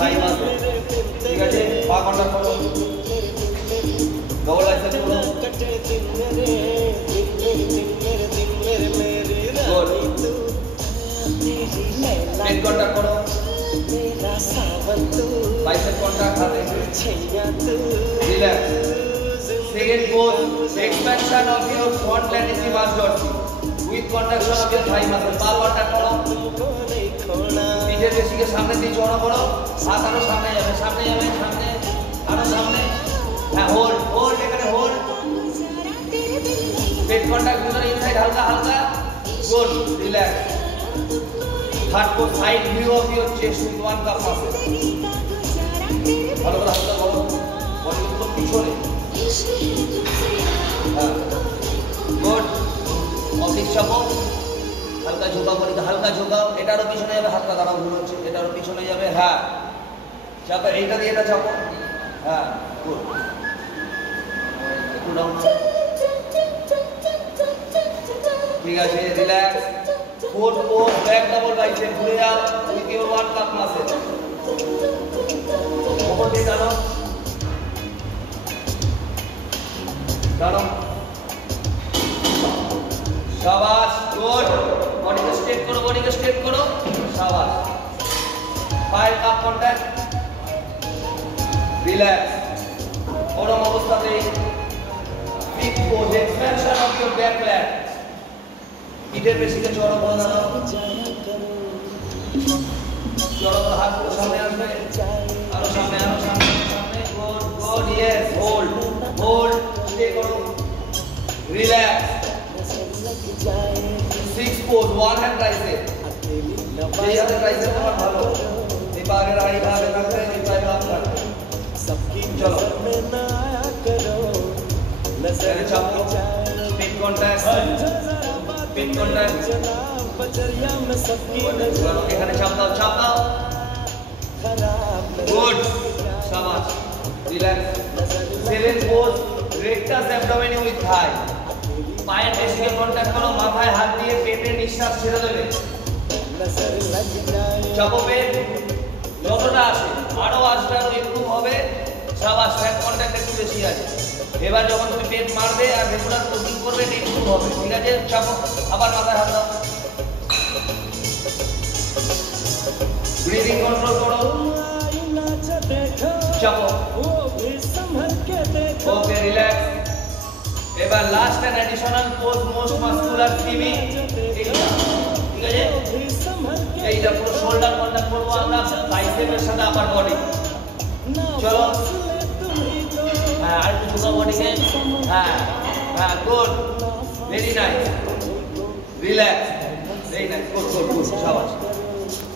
থাই মাসেল ঠিক আছে পা কন্ট্যাক্ট করো ডবল বাইসেপ করো নেক কন্ট্যাক্ট করো বাইসেপ কন্ট্যাক্ট হাতে relax second pose expansion of your front latissimus dorsi with contraction of your thigh muscle পা কন্ট্যাক্ট করো পিঠের পেশিকে সামনে দিয়ে জড়ো করো হাত আরো সামনে যাবে সামনে আরো সামনে হ্যাঁ হোল্ড এখানে হোল্ড পেট কন্ট্যাক্ট ভিতরে ইনসাইড হালকা good relax third pose side view of your chest with one calf muscle ভালো করে হাতটা ধরো বডি পুরো পিছনে হ্যাঁ গুড অফিস চাপো হালকা ঝোঁকাও বডিকে হালকা ঝোঁকাও এটারও পিছনে যাবে হাতটা দাঁড়াও ভুল হচ্ছে এটারও পিছনে যাবে হ্যাঁ চাপো এইটা দিয়ে এটা চাপো হ্যাঁ গুড একটু ডাউন ঠিক আছে relax fourth pose back double bicep ঘুরে যাও with your one calf muscle ওপর দিয়ে দাঁড়াও शाबाश गुड बॉडी को स्ट्रेट करो शाबाश फाइव अप कॉन्टैक्ट रिलैक्स गरम अवस्थाते fifth pose expansion of your back lat পিঠের পেশিকে জড়ো করে দাও জড়ো করে হাতগুলো সামনে আসবে আরো সামনে গুড ইয়েস হোল্ড স্টে করো relax six pose one hand tricep এই হাতে ট্রাইসেপ তোমার ভালো এই পায়ের রাইট হাতে রাখবে এই পায়ে বাম রাখবে চলো নজর চাপো পিট কন্ট্যাক্ট बजरिया में सबकी नजर এখানে চাপ দাও গুড শাবাশ relax seven pose rectus abdomen with thigh পায়ের পেশিকে কন্টাক্ট করো মাথায় হাত দিয়ে পেটে নিঃশ্বাস ছেড়ে দেবে নজর লাগ যায় চাপো পেট যতটা আসে আরো আসবে আরো ইমপ্রুভ হবে শাবাশ ফ্যাট কন্টাক্ট একটু বেশি আছে এবার যখন তুমি পেট মারবে আর রেগুলার কোচিং করবে ইমপ্রুভ হবে ঠিক আছে চাপো আবার মাথায় হাত দাও ব্রিদিং কন্ট্রোল করো চাপো ওকে রিল্যাক্স এবার last and additional pose most muscular থিমি ঠিক আছে এইটা পুরো শোল্ডার কন্টাক্ট করবো আমরা বাইসেপের সাথে আপার বডি চলো হ্যাঁ আর একটু ঝুঁকা বডিকে হ্যাঁ good very nice relax very nice good শাবাশ